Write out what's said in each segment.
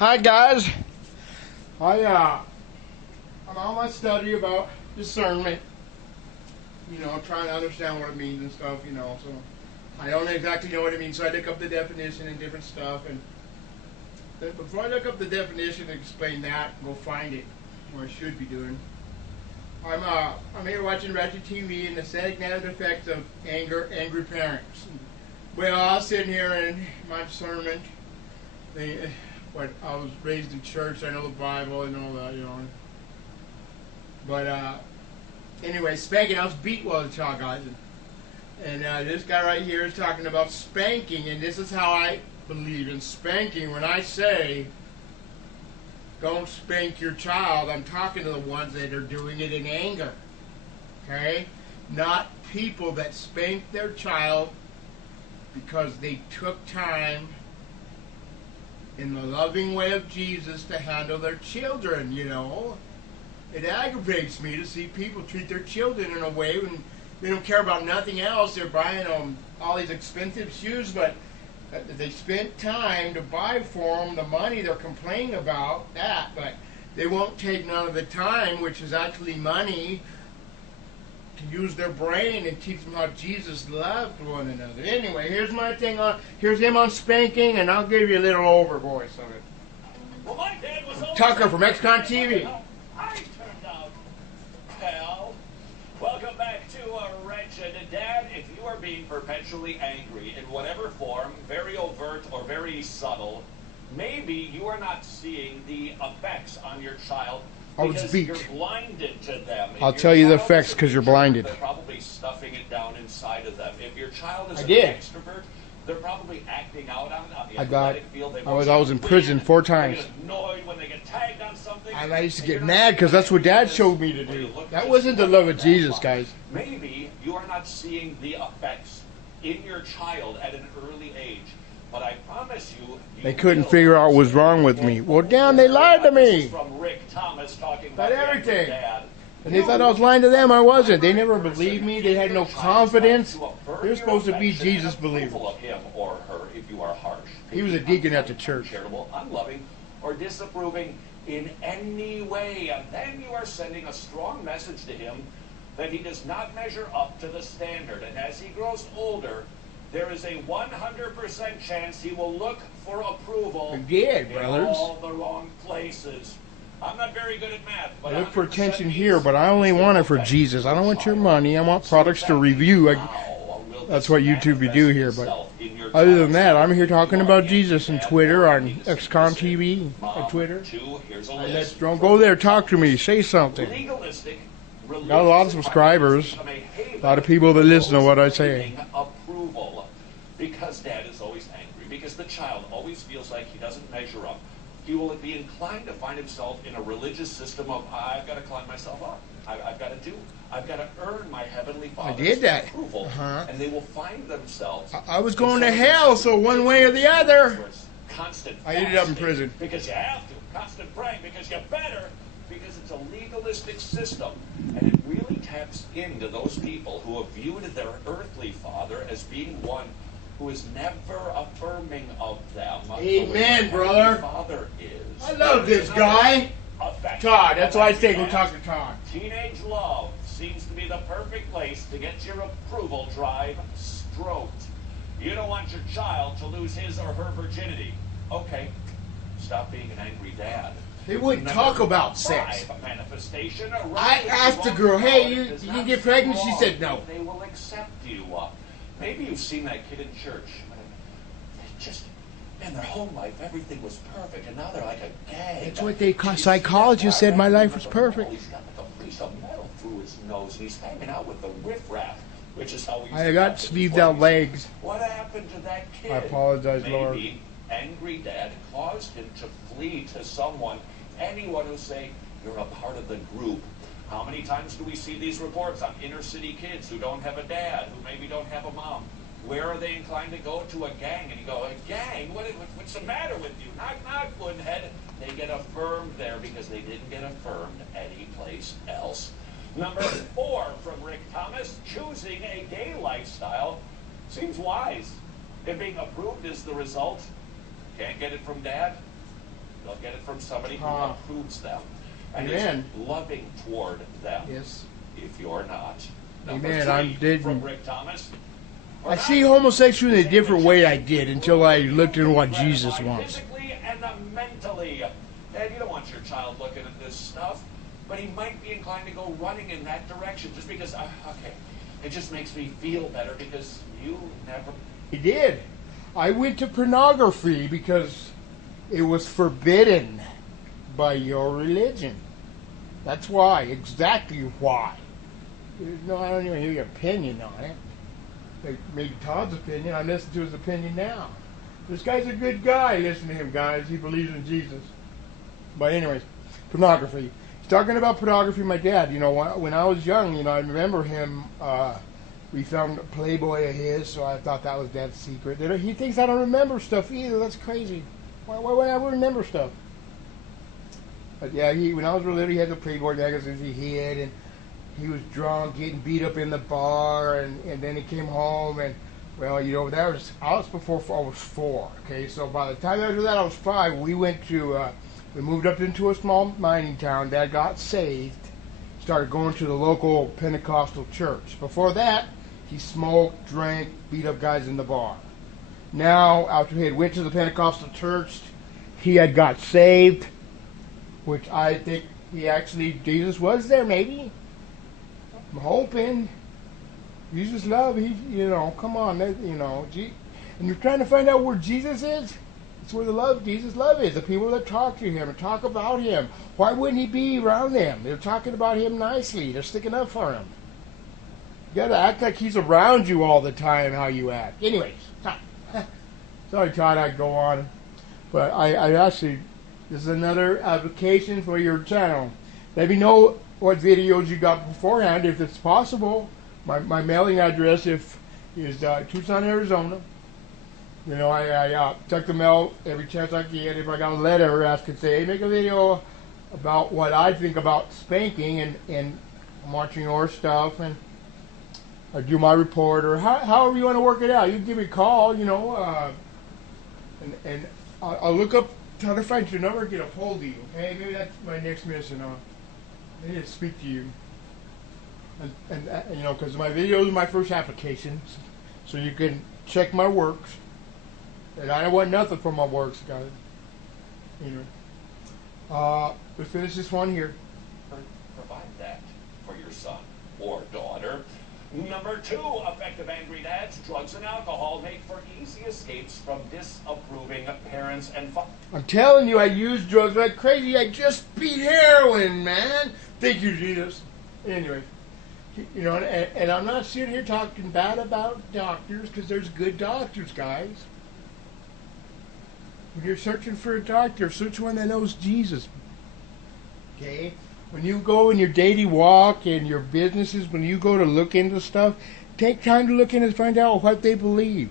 Hi guys. I'm on my study about discernment. Trying to understand what it means and stuff. So I don't exactly know what it means. So I look up the definition and different stuff. And then before I look up the definition and explain that, go find it, or I should be doing. I'm here watching wretched TV and the sad negative effects of angry parents. Well, I was sitting here in my sermon. I was raised in church. I know the Bible and all that, But anyway, spanking. I was beat while I was a child, guys. And this guy right here is talking about spanking, and this is how I believe in spanking. When I say don't spank your child, I'm talking to the ones that are doing it in anger. Okay? Not people that spank their child because they took time in the loving way of Jesus to handle their children, It aggravates me to see people treat their children in a way when they don't care about nothing else. They're buying them all these expensive shoes, but they spent time to buy for them the money. They're complaining about that, but they won't take none of the time, which is actually money, to use their brain and teach them how Jesus loved one another. Anyway, here's my thing here's him on spanking, and I'll give you a little overvoice of it. Well, my dad was Tucker from XCon TV. I turned out hell. Welcome back to Wretched. Dad, if you are being perpetually angry in whatever form, very overt or very subtle, maybe you are not seeing the effects on your child because you're blinded to them. I'll tell you the effects because you're blinded. They're probably stuffing it down inside of them. If your child is an extrovert, they're probably acting out on the athletic field. I was in prison 4 times. They get annoyed when they get tagged on something. And I used to get mad because that's what Dad showed me to do. That wasn't the love of Jesus, guys. Maybe you are not seeing the effects in your child at an early age. But I promise you, they couldn't figure out what was wrong with me. Well, damn, they lied to me. From Rick Thomas talking about everything. Dad. And they thought I was lying to them. I wasn't. They never believed me. They had no confidence. They're supposed to be Jesus believers. Of him or her if you are harsh. He was a deacon at the church. Charitable, unloving, or disapproving in any way. And then you are sending a strong message to him that he does not measure up to the standard. And as he grows older, there is a 100% chance he will look for approval in all the wrong places. I'm not very good at math. But I look for attention here, but I only want it for Jesus. I don't want your money. I want products to review. That's what YouTube you do here. But other than that, I'm here talking about Jesus on Twitter, on XCon TV, on Twitter. Don't go there. Talk to me. Say something. Got a lot of subscribers. A lot of people that listen to what I say. Because Dad is always angry, because the child always feels like he doesn't measure up. He will be inclined to find himself in a religious system of, I've got to climb myself up. I've got to earn my Heavenly Father's approval. And they will find themselves. I was going to hell, so one way or the other. Constant I ended up in prison. Because you have to. Constant praying because you better. Because it's a legalistic system. And it really taps into those people who have viewed their earthly father as being one who is never affirming of them. Amen, brother. Father is. I love this guy. Todd, that's why I say go talk to Todd. Teenage love seems to be the perfect place to get your approval drive stroked. You don't want your child to lose his or her virginity. Okay, stop being an angry dad. They wouldn't talk about sex. Manifestation. I asked the girl, hey, you can get pregnant? She said no. They will accept you. Maybe you've seen that kid in church. Their home life, everything was perfect, and now they're like a gang. That's what they call psychologists said my life was perfect. He's got like a piece of metal through his nose, and he's hanging out with the riffraff, which is how I got sleeved out legs. What happened to that kid? I apologize, Lord. Maybe angry dad caused him to flee to anyone who say, you're a part of the group. How many times do we see these reports on inner city kids who don't have a dad, who maybe don't have a mom? Where are they inclined to go? To a gang. And you go, a gang? What's the matter with you? Knock, knock, Woodenhead. They get affirmed there because they didn't get affirmed anyplace else. Number 4 from Rick Thomas, choosing a gay lifestyle seems wise. If being approved is the result, can't get it from Dad, They'll get it from somebody who approves them and Amen. is loving toward them. Yes. If you're not. Amen. Number 3 I'm from Rick Thomas. I see homosexuality in a different way I did until I looked into what Jesus wants. Physically and mentally. And you don't want your child looking at this stuff, but he might be inclined to go running in that direction just because, okay, it just makes me feel better because you never... He did. I went to pornography because it was forbidden by your religion. That's why. Exactly why. No, I don't even hear your opinion on it. Maybe Todd's opinion. I'm listening to his opinion now. This guy's a good guy. Listen to him, guys. He believes in Jesus. But anyways, pornography. He's talking about pornography. My dad, when I was young, I remember him. We found a Playboy of his, so I thought that was Dad's secret. He thinks I don't remember stuff either. That's crazy. Why would I remember stuff? But yeah, when I was real little, he had the Playboy magazines he hid, and he was drunk, getting beat up in the bar, and then he came home, and well, that was before I was 4. Okay, so by the time after that I was 5, we moved up into a small mining town. Dad got saved, started going to the local Pentecostal church. Before that, he smoked, drank, beat up guys in the bar. Now, after he had went to the Pentecostal church, he had got saved, which I think Jesus was there, maybe. I'm hoping. Jesus love, come on, and you're trying to find out where Jesus is? It's where Jesus' love is. The people that talk to him and talk about him. Why wouldn't he be around them? They're talking about him nicely. They're sticking up for him. You gotta act like he's around you all the time, how you act. Anyways, sorry, Todd, I go on. But I actually, this is another application for your channel. Let me know what videos you got beforehand, if it's possible. My mailing address is Tucson, Arizona. I check the mail every chance I get. If I got a letter, I could say, hey, make a video about what I think about spanking, and I'm watching your stuff, and I do my report, or however you want to work it out. You can give me a call, and I'll look up, try to find your number, get a hold of you. Okay, maybe that's my next mission. I need to speak to you. And because my videos are my first application, so you can check my works. And I don't want nothing from my works, guys. Let's finish this one here. Provide that for your son or daughter. Number 2, effective angry dads, drugs and alcohol make for easy escapes from disapproving parents and fathers. I'm telling you, I use drugs like crazy. I just beat heroin, man. Thank you, Jesus. Anyway. And I'm not sitting here talking bad about doctors, because there's good doctors, guys. When you're searching for a doctor, search one that knows Jesus. Okay? When you go in your daily walk and your businesses, when you go to look into stuff, take time to look in and find out what they believe.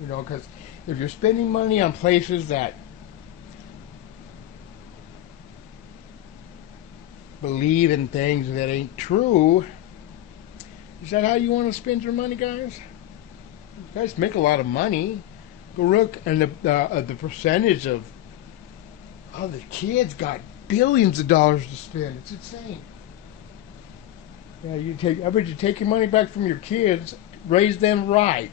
Because if you're spending money on places that believe in things that ain't true, is that how you want to spend your money, guys? You guys make a lot of money. Go look, and the percentage of the kids got billions of dollars to spend. It's insane. Yeah, I bet you take your money back from your kids, raise them right.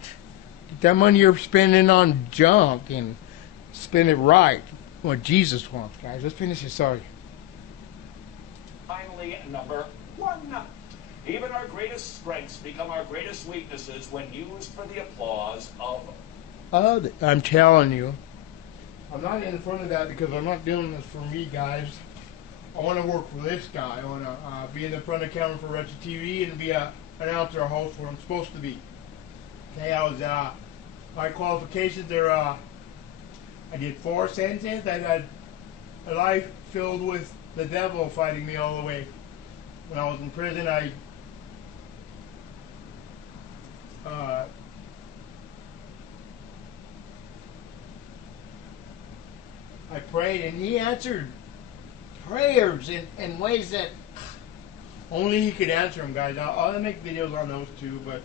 Get that money you're spending on junk and spend it right. What Jesus wants, guys. Let's finish this. Sorry. Finally, number 1. Even our greatest strengths become our greatest weaknesses when used for the applause of others. I'm telling you. I'm not in front of that because I'm not doing this for me, guys. I want to work for this guy. I want to be in the front of the camera for Wretched TV and be an announcer or host where I'm supposed to be. Okay, my qualifications are, I did 4 sentences. I had a life filled with the devil fighting me all the way. When I was in prison, I prayed, and he answered prayers in ways that only he could answer them, guys. I'll make videos on those too, but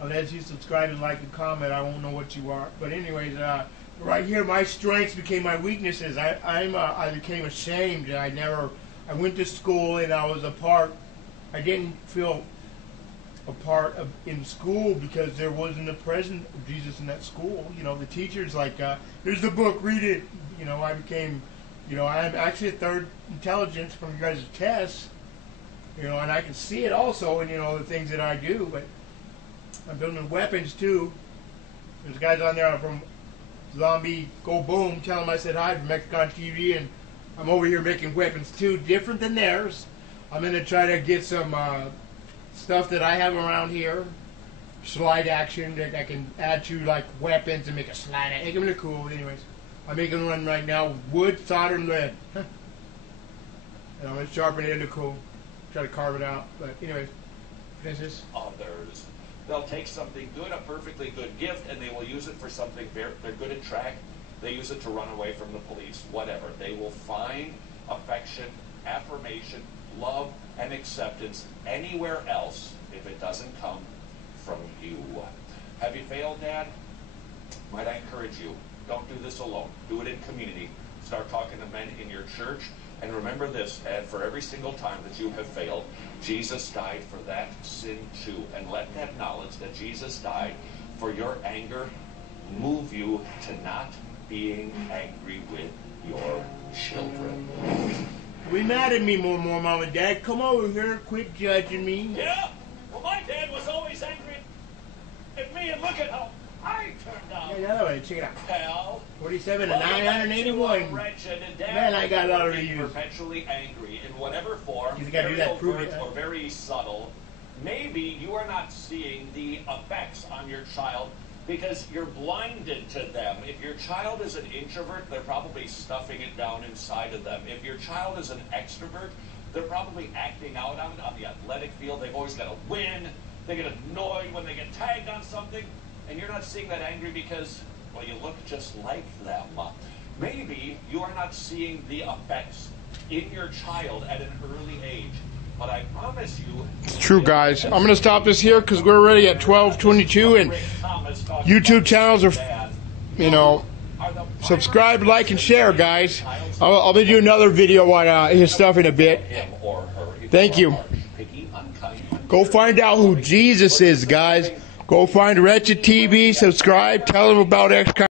unless you subscribe and like and comment, I won't know what you are. But anyways, right here, my strengths became my weaknesses. I became ashamed. I went to school and I was I didn't feel a part of in school because there wasn't a presence of Jesus in that school. You know, the teachers like, here's the book, read it. You know, I became, you know, I'm actually a third intelligence from you guys' tests. You know, and I can see it also in, you know, the things that I do. But I'm building weapons too. There's guys on there from Zombie Go Boom. Tell them I said hi from Mexicon TV, and I'm over here making weapons too, different than theirs. I'm going to try to get some stuff that I have around here, slide action that I can add to like weapons and make a slide action. Make them look cool. Anyways, I'm making one right now with wood, solder, and lead. And I'm going to sharpen it into cool. Try to carve it out. But anyways, finish this. Others. They'll take something good, a perfectly good gift, and they will use it for something they're good at track. They use it to run away from the police, whatever. They will find affection, affirmation, love, and acceptance anywhere else if it doesn't come from you. Have you failed, Dad? Might I encourage you, don't do this alone. Do it in community. Start talking to men in your church. And remember this, and for every single time that you have failed, Jesus died for that sin too. And let that knowledge that Jesus died for your anger move you to not being angry with your children. Be mad at me more, Mom and Dad. Come over here, quit judging me. Yeah, well, my dad was always angry at me, and look at how I turned out. Yeah, another way, check it out. Pal. 47 to 981. Man, I got a lot of reviews. Perpetually angry in whatever form, You gotta do very that, prove overt it. or very subtle. Maybe you are not seeing the effects on your child because you're blinded to them. If your child is an introvert, they're probably stuffing it down inside of them. If your child is an extrovert, they're probably acting out on the athletic field. They've always got to win. They get annoyed when they get tagged on something. And you're not seeing that angry because, well, you look just like them. Maybe you are not seeing the effects in your child at an early age. But I promise you... It's true, guys. I'm going to stop this here because we're already at 12:22 and YouTube channels are, you know, subscribe, like, and share, guys. I'll be doing another video on his stuff in a bit. Thank you. Go find out who Jesus is, guys. Go find Wretched TV, subscribe, tell them about X.